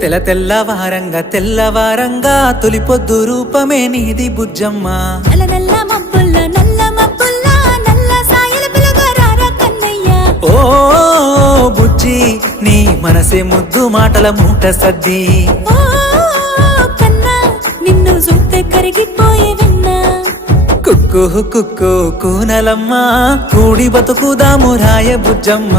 తెల్లవారంగా తెల్లవారంగా తొలి పొద్దు రూపమే నీది బుజ్జమ్మ. నల్ల నల్ల మబ్బుల్లా నల్ల మబ్బుల్లా నల్ల సాయల పిలగారా కన్నయ్య. ఓ బుజ్జి నీ మనసే ముద్దు మాటల మూట సద్ది. ఓ కన్నా నిన్ను చూస్తే కరిగిపోయే విన్నా. కుక్కు కుక్కు కూనలమ్మ కూడి బతుకుదాము రాయ బుజ్జమ్మ.